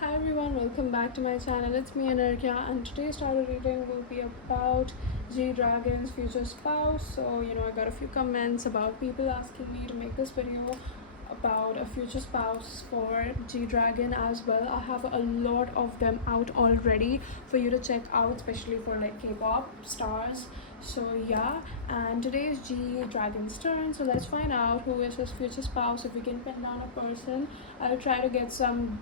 Hi everyone, welcome back to my channel. It's me Anarghya, and today's tarot reading will be about G-Dragon's future spouse. So, I got a few comments about people asking me to make this video about a future spouse for G-Dragon as well. I have a lot of them out already for you to check out, especially for like K-pop stars. So yeah, and today is G-Dragon's turn. So let's find out who is his future spouse. If we can pin down a person, I'll try to get some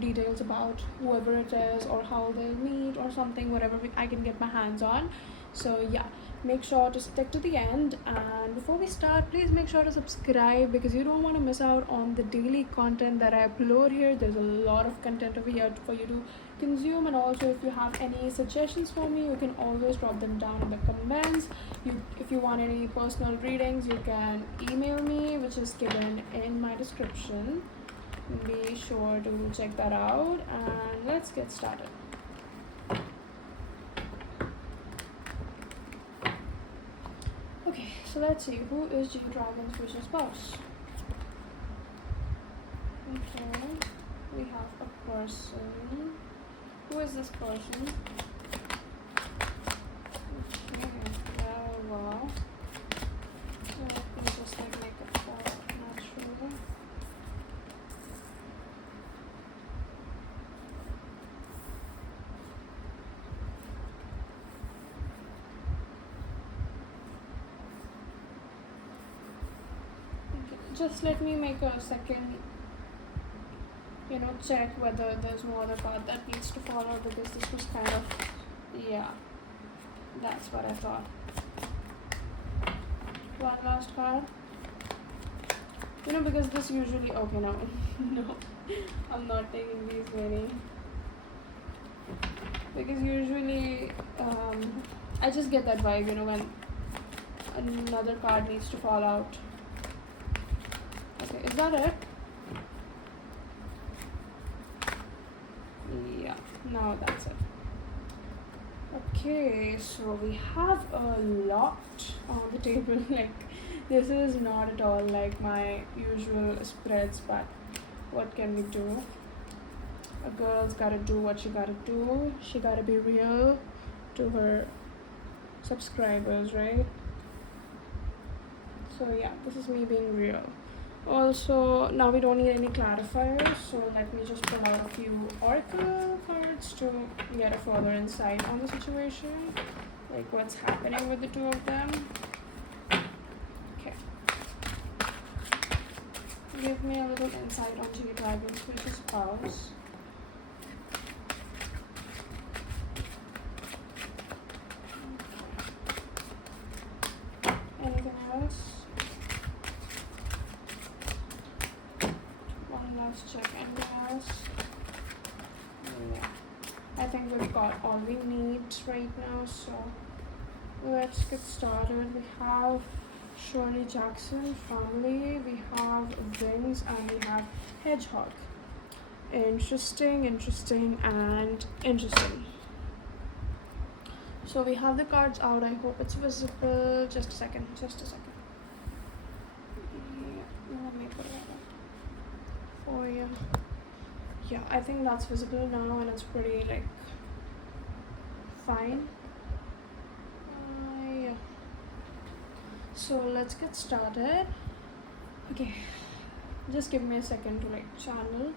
details about whoever it is or how they meet or something, whatever I can get my hands on. So yeah, make sure to stick to the end, and before we start, please make sure to subscribe because you don't want to miss out on the daily content that I upload here. There's a lot of content over here for you to consume, and also if you have any suggestions for me, you can always drop them down in the comments. If you want any personal readings, you can email me, which is given in my description. Be sure to check that out, and let's get started. Okay, so let's see, who is G-Dragon's future spouse? Okay, we have a person. Who is this person? Okay, wow. So let me just make it natural. Just let me make a second, check whether there's no other card that needs to follow, because this was kind of, yeah, that's what I thought. One last card. Because this usually, okay, no, no, I'm not taking these many. Because usually, I just get that vibe, when another card needs to fall out. Okay, is that it? Yeah, now that's it. Okay, so we have a lot on the table. Like, this is not at all like my usual spreads, but what can we do? A girl's gotta do what she gotta do. She gotta be real to her subscribers, right? So yeah, this is me being real. Also, now we don't need any clarifiers, so let me just pull out a few oracle cards to get a further insight on the situation, like what's happening with the two of them. Okay, give me a little insight on G-Dragon's future spouse. Anything else? Let's check anything else. Yeah, I think we've got all we need right now, so let's get started. We have Shirley Jackson family, we have wings, and we have hedgehog. Interesting, and interesting. So we have the cards out. I hope it's visible. Just a second. Yeah, let me put it up for you. Yeah, I think that's visible now, and it's pretty like fine. Yeah. So let's get started. Okay, just give me a second to channel.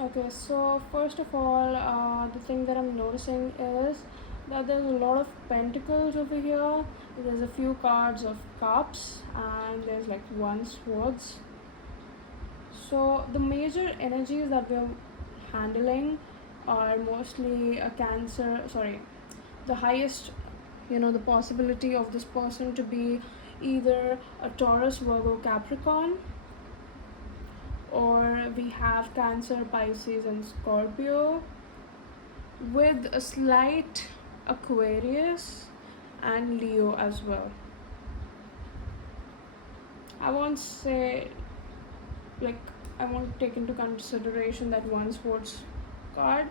Okay, so first of all, the thing that I'm noticing is that there's a lot of pentacles over here. There's a few cards of cups, and there's one swords. So the major energies that we're handling are mostly a Cancer. Sorry, the highest, the possibility of this person to be either a Taurus, Virgo, Capricorn, or we have Cancer, Pisces, and Scorpio, with a slight Aquarius and Leo as well. I won't say, I won't take into consideration that one sports card,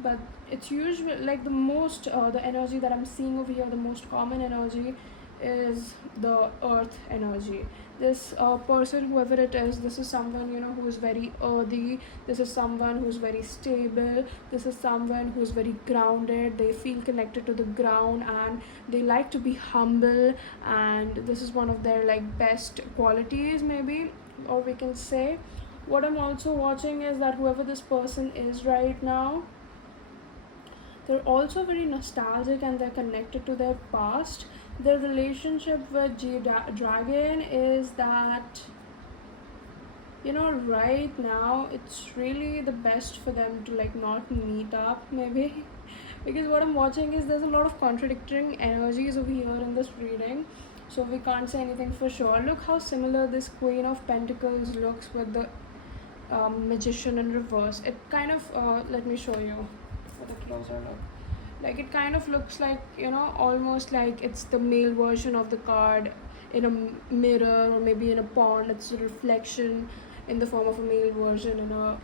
but it's usually the most, the energy that I'm seeing over here, the most common energy is the earth energy. This person, whoever it is, this is someone, you know, who is very earthy. This is someone who's very stable. This is someone who's very grounded. They feel connected to the ground, and they like to be humble, and this is one of their like best qualities, maybe, or we can say. What I'm also watching is that whoever this person is right now, they're also very nostalgic and they're connected to their past. Their relationship with Dragon is that, you know, right now it's really the best for them to like not meet up, maybe. Because what I'm watching is there's a lot of contradicting energies over here in this reading, so we can't say anything for sure. Look how similar this Queen of Pentacles looks with the Magician in reverse. It kind of let me show you with a closer look. Like, it kind of looks like, you know, almost like it's the male version of the card in a mirror, or maybe in a pond. It's a reflection in the form of a male version in a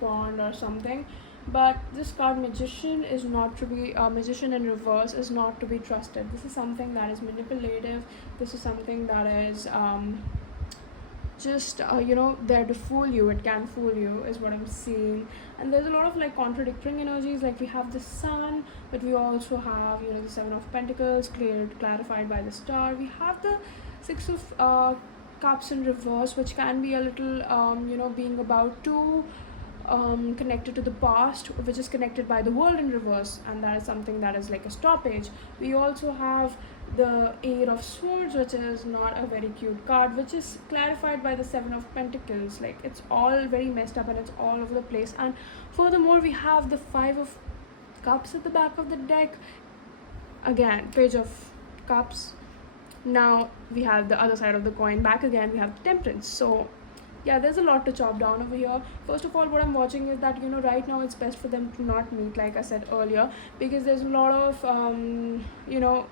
pond or something. But this card Magician is not to be Magician in reverse is not to be trusted. This is something that is manipulative. This is something that is just you know, there to fool you. It can fool you is what I'm seeing. And there's a lot of like contradicting energies. Like, we have the Sun, but we also have, you know, the Seven of Pentacles clarified by the Star. We have the Six of Cups in reverse, which can be a little you know, being about to connected to the past, which is connected by the World in reverse, and that is something that is like a stoppage. We also have the Eight of Swords, which is not a very cute card, which is clarified by the Seven of Pentacles. Like, it's all very messed up and it's all over the place. And furthermore, we have the Five of Cups at the back of the deck. Again, Page of Cups. Now we have the other side of the coin back again. We have the Temperance. So yeah, there's a lot to chop down over here. First of all, what I'm watching is that, you know, right now it's best for them to not meet, like I said earlier, because there's a lot of you know,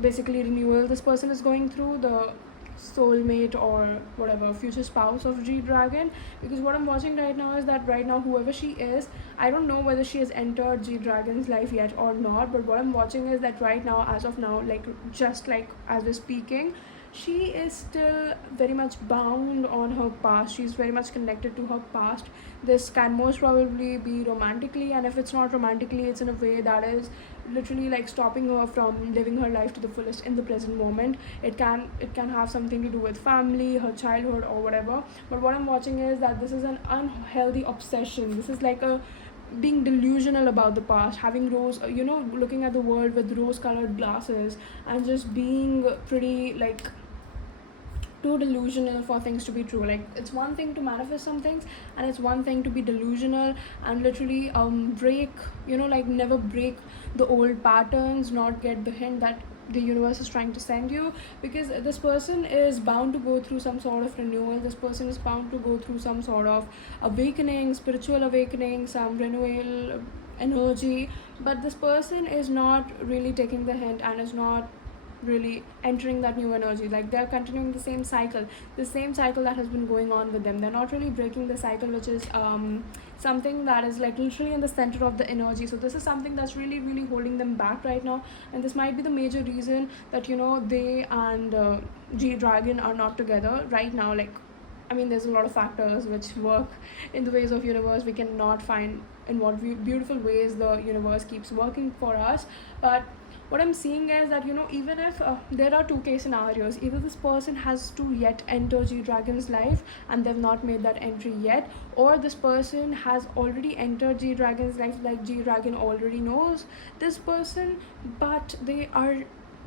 basically renewal this person is going through, the soulmate or whatever future spouse of G-Dragon. Because what I'm watching right now is that right now, whoever she is, I don't know whether she has entered G-Dragon's life yet or not, but what I'm watching is that right now, as of now, like just like as we're speaking, she is still very much bound on her past. She's very much connected to her past. This can most probably be romantically, and if it's not romantically, it's in a way that is literally like stopping her from living her life to the fullest in the present moment. It can have something to do with family, her childhood, or whatever. But what I'm watching is that this is an unhealthy obsession. This is like a being delusional about the past, having rose, you know, looking at the world with rose colored glasses, and just being pretty like too delusional for things to be true. Like, it's one thing to manifest some things, and it's one thing to be delusional and literally break, you know, like never break the old patterns, not get the hint that the universe is trying to send you. Because this person is bound to go through some sort of renewal. This person is bound to go through some sort of awakening, spiritual awakening, some renewal energy. But this person is not really taking the hint and is not really entering that new energy. Like, they're continuing the same cycle that has been going on with them. They're not really breaking the cycle, which is something that is like literally in the center of the energy. So this is something that's really really holding them back right now, and this might be the major reason that, you know, they and G-Dragon are not together right now. Like, I mean, there's a lot of factors which work in the ways of universe. We cannot find in what beautiful ways the universe keeps working for us. But what I'm seeing is that, you know, even if there are two case scenarios, either this person has to yet enter G-Dragon's life and they've not made that entry yet, or this person has already entered G-Dragon's life, like G-Dragon already knows this person, but they are,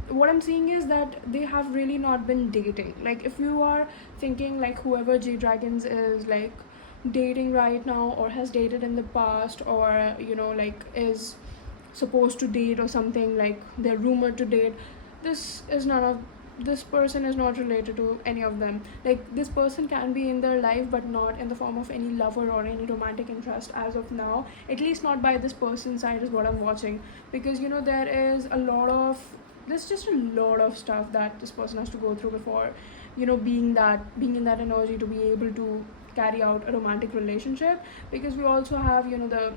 what I'm seeing is that they have really not been dating. Like, if you are thinking like whoever G-Dragons is like dating right now, or has dated in the past, or, you know, like is supposed to date or something, like they're rumored to date, this person is not related to any of them. Like, this person can be in their life, but not in the form of any lover or any romantic interest as of now, at least not by this person's side, is what I'm watching. Because, you know, there's just a lot of stuff that this person has to go through before, you know, being in that energy to be able to carry out a romantic relationship. Because we also have, you know, the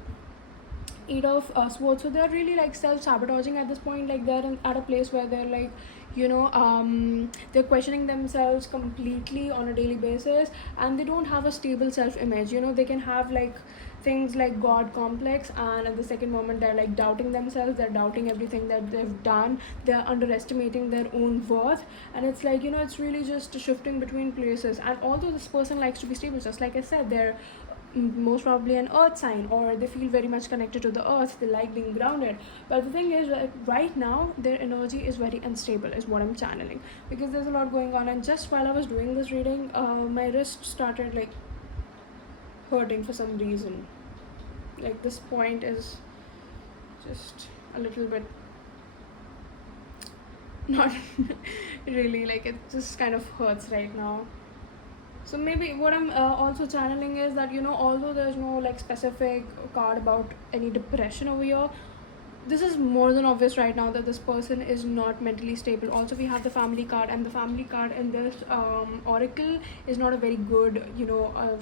eight of swords, so they're really like self-sabotaging at this point. Like they're at a place where they're like, they're questioning themselves completely on a daily basis, and they don't have a stable self-image. They can have like things like god complex, and at the second moment they're like doubting themselves, they're doubting everything that they've done, they're underestimating their own worth. And it's like, it's really just shifting between places. And although this person likes to be stable, just like I said, they're most probably an earth sign, or they feel very much connected to the earth, they like being grounded. But the thing is, like, right now their energy is very unstable, is what I'm channeling, because there's a lot going on. And just while I was doing this reading, my wrist started like hurting for some reason. Like this point is just a little bit not really, like it just kind of hurts right now. So maybe what I'm also channeling is that, although there's no like specific card about any depression over here, this is more than obvious right now that this person is not mentally stable. Also, we have the family card, and the family card in this oracle is not a very good,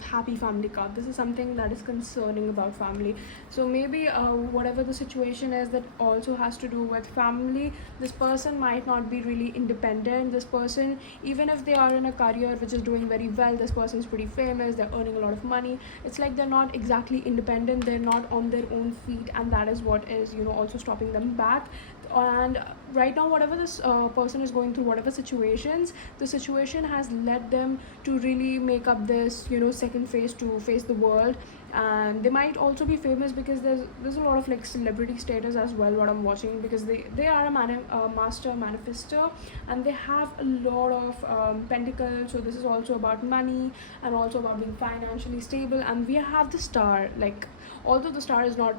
happy family card. This is something that is concerning about family. So maybe whatever the situation is, that also has to do with family. This person might not be really independent. This person, even if they are in a career which is doing very well, this person is pretty famous, they're earning a lot of money, it's like they're not exactly independent, they're not on their own feet, and that is what is, also stopping them back. And right now, whatever this person is going through, whatever situations, the situation has led them to really make up this, second phase to face the world. And they might also be famous, because there's a lot of like celebrity status as well, what I'm watching, because they are a master manifestor, and they have a lot of pentacles. So this is also about money, and also about being financially stable. And we have the star, like, although the star is not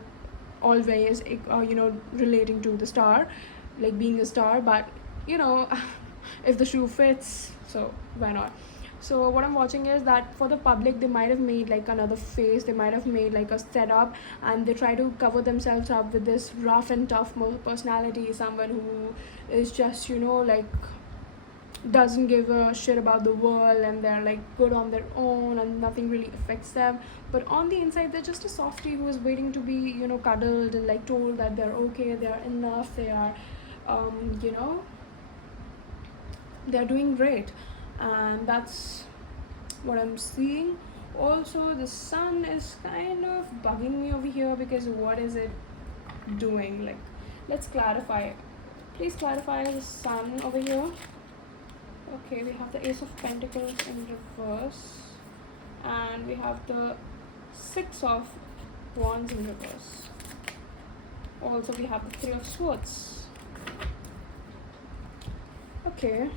always relating to the star, like being a star, but if the shoe fits, so why not. So what I'm watching is that for the public, they might have made like another face, they might have made like a setup, and they try to cover themselves up with this rough and tough personality, someone who is just like doesn't give a shit about the world, and they're like good on their own and nothing really affects them. But on the inside, they're just a softie who is waiting to be cuddled and like told that they're okay, they're enough, they are they're doing great. And that's what I'm seeing. Also, the sun is kind of bugging me over here, because what is it doing? Like, let's clarify. Please clarify the sun over here. Okay, we have the Ace of Pentacles in reverse, and we have the Six of Wands in reverse. Also, we have the Three of Swords. Okay.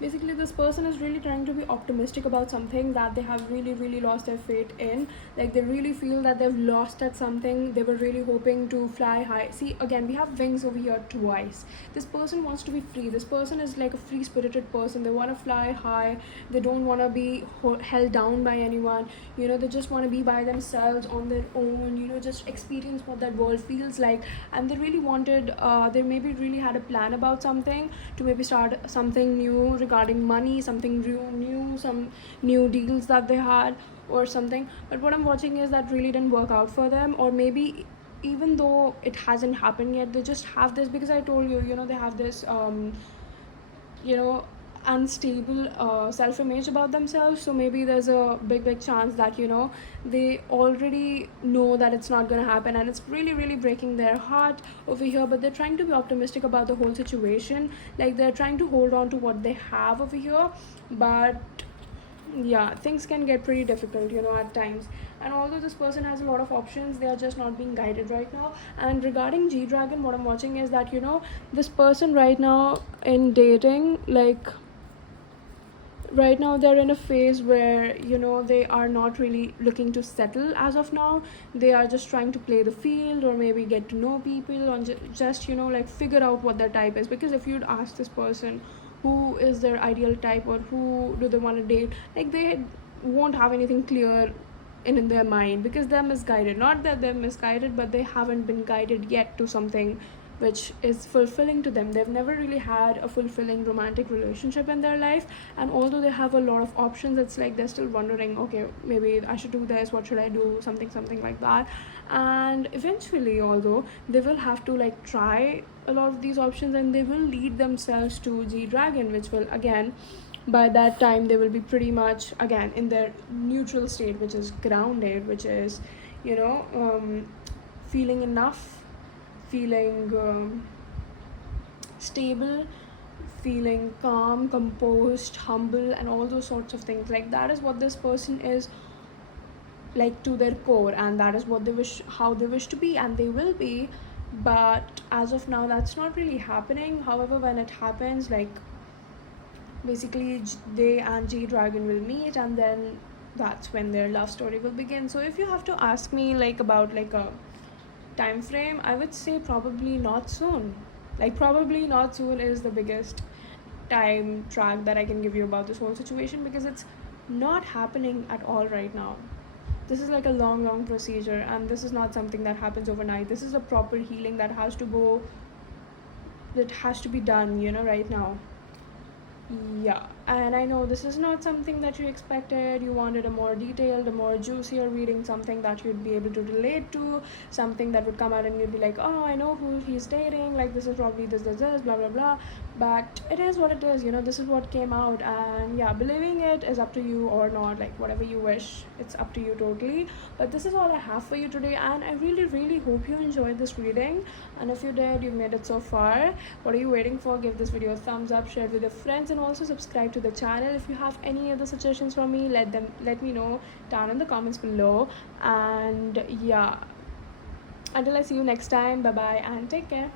Basically, this person is really trying to be optimistic about something that they have really lost their faith in. Like, they really feel that they've lost at something. They were really hoping to fly high. See, again, we have wings over here twice. This person wants to be free. This person is like a free spirited person. They want to fly high. They don't want to be held down by anyone. They just want to be by themselves on their own, just experience what that world feels like. And they really wanted, they maybe really had a plan about something, to maybe start something new regarding money, something new, some new deals that they had or something. But what I'm watching is that really didn't work out for them. Or maybe even though it hasn't happened yet, they just have this, because I told you, they have this unstable self-image about themselves. So maybe there's a big chance that they already know that it's not gonna happen, and it's really breaking their heart over here. But they're trying to be optimistic about the whole situation. Like, they're trying to hold on to what they have over here. But yeah, things can get pretty difficult at times. And although this person has a lot of options, they are just not being guided right now. And regarding G-Dragon, what I'm watching is that this person right now in dating, like, right now they're in a phase where they are not really looking to settle as of now. They are just trying to play the field, or maybe get to know people, and just like figure out what their type is. Because if you'd ask this person who is their ideal type, or who do they want to date, like, they won't have anything clear in their mind, because they're misguided. Not that they're misguided, but they haven't been guided yet to something which is fulfilling to them. They've never really had a fulfilling romantic relationship in their life, and although they have a lot of options, it's like they're still wondering, okay, maybe I should do this, what should I do, something like that. And eventually, although they will have to like try a lot of these options, and they will lead themselves to G-Dragon, which will again, by that time they will be pretty much again in their neutral state, which is grounded, which is, you know, feeling enough, feeling stable, feeling calm, composed, humble, and all those sorts of things. Like that is what this person is like to their core, and that is what they wish, how they wish to be, and they will be. But as of now, that's not really happening. However, when it happens, like basically they and G-Dragon will meet, and then that's when their love story will begin. So if you have to ask me like about like a time frame, I would say probably not soon. Like probably not soon is the biggest time track that I can give you about this whole situation, because it's not happening at all right now. This is like a long procedure, and this is not something that happens overnight. This is a proper healing that has to go, that has to be done, you know, right now. Yeah, and I know this is not something that you expected. You wanted a more detailed, a more juicier reading, something that you'd be able to relate to, something that would come out and you'd be like, oh, I know who he's dating, like this is probably this, blah blah blah. But it is what it is, you know, this is what came out, and yeah, believing it is up to you or not, like whatever you wish, it's up to you totally. But this is all I have for you today, and I really hope you enjoyed this reading. And if you did, you've made it so far, what are you waiting for? Give this video a thumbs up, share it with your friends, and also subscribe to the channel. If you have any other suggestions from me, let me know down in the comments below. And yeah, until I see you next time, bye bye and take care.